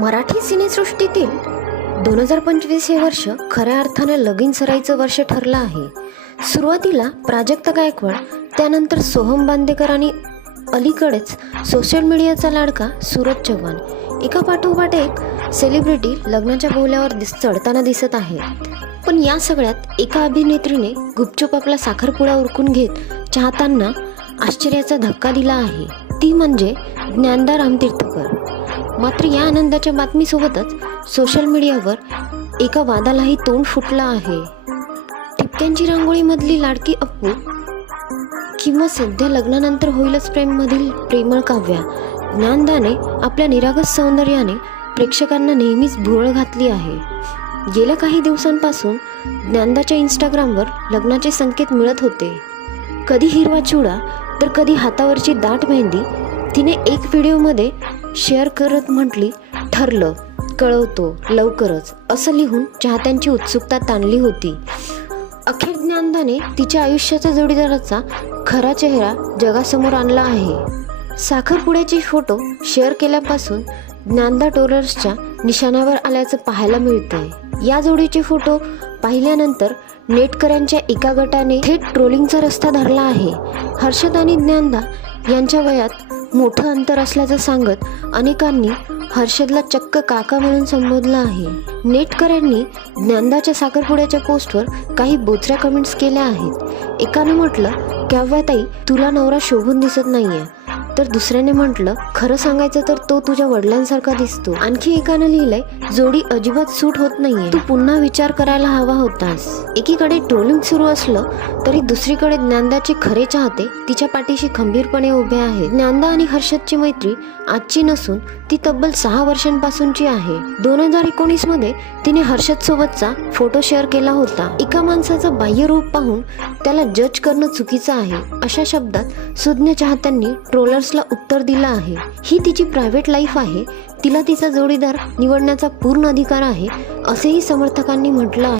मराठी सिनेसृष्टीतील 2025 हे वर्ष खऱ्या अर्थाने लगीन सराईचं वर्ष ठरलं आहे. सुरुवातीला प्राजक्ता गायकवाड, त्यानंतर सोहम बांदेकर आणि अलीकडेच सोशल मीडियाचा लाडका सूरज चव्हाण, एका पाठोपाठ एक सेलिब्रिटी लग्नाच्या बोहल्यावर चढताना दिसत आहेत. पण या सगळ्यात एका अभिनेत्रीने गुपचूप आपला साखरपुडा उरकून घेत चाहत्यांना आश्चर्याचा धक्का दिला आहे. ती म्हणजे ज्ञानदा रामतीर्थकर. मात्र या आनंदाच्या बातमीसोबतच सोशल मीडियावर एका वादालाही तोंड फुटलं आहे. ठिपक्यांची रांगोळीमधली लाडकी अप्पू किंवा सध्या लग्नानंतर होईलच प्रेममधील प्रेमळ काव्या, ज्ञानदाने आपल्या निरागस सौंदर्याने प्रेक्षकांना नेहमीच भुरळ घातली आहे. गेल्या काही दिवसांपासून ज्ञानदाच्या इंस्टाग्रामवर लग्नाचे संकेत मिळत होते. कधी हिरवा चुडा तर कधी हातावरची दाट मेहंदी तिने एक व्हिडिओमध्ये शेअर करत म्हटली, ठरलं, कळवतो लवकरच, असं लिहून चाहत्यांची उत्सुकता ताणली होती. अखेर ज्ञानदाने तिच्या आयुष्याच्या जोडीदाराचा खरा चेहरा जगासमोर आणला आहे. साखरपुड्याचे फोटो शेअर केल्यापासून ज्ञानदा ट्रोलर्सच्या निशाण्यावर आल्याचं पाहायला मिळतंय. या जोडीचे फोटो पाहिल्यानंतर नेटकऱ्यांच्या एका गटाने थेट ट्रोलिंगचा रस्ता धरला आहे. हर्षद आणि ज्ञानदा यांच्या वयात मोठं अंतर असल्याचं सांगत अनेकांनी हर्षदला चक्क काका म्हणून संबोधलं आहे. नेटकऱ्यांनी ज्ञानदाच्या साखरपुड्याच्या पोस्टवर काही बोचऱ्या कमेंट्स केल्या आहेत. एकाने म्हटलं, काव्याताई तुला नवरा शोभून दिसत नाहीये, तर दुसऱ्याने म्हटलं, खरं सांगायचं तर तो तुझ्या वडिलांसारखा दिसतो. आणखी एकानं लिहिलंय, जोडी अजिबात सूट होत नाहीये, तू पुन्हा विचार करायला हवा होतास. एकीकडे ट्रोलिंग सुरू असलं तरी दुसरीकडे ज्ञानदाचे खरे चाहते तिच्या पाठीशी खंबीरपणे उभे आहेत. ज्ञानदा आणि हर्षदची मैत्री आजची नसून ती तब्बल 6 वर्षांपासूनची आहे. 2019 मध्ये तिने हर्षद सोबतचा फोटो शेअर केला होता. एका माणसाचं बाह्य रूप पाहून त्याला जज करणं चुकीचं आहे, अशा शब्दात सुज्ञ चाहत्यांनी ट्रोलर्सला उत्तर दिलं आहे. ही तिची प्रायव्हेट लाईफ आहे, तिला तिचा जोडीदार निवडण्याचा पूर्ण अधिकार आहे, असेही समर्थकांनी म्हटलं आहे.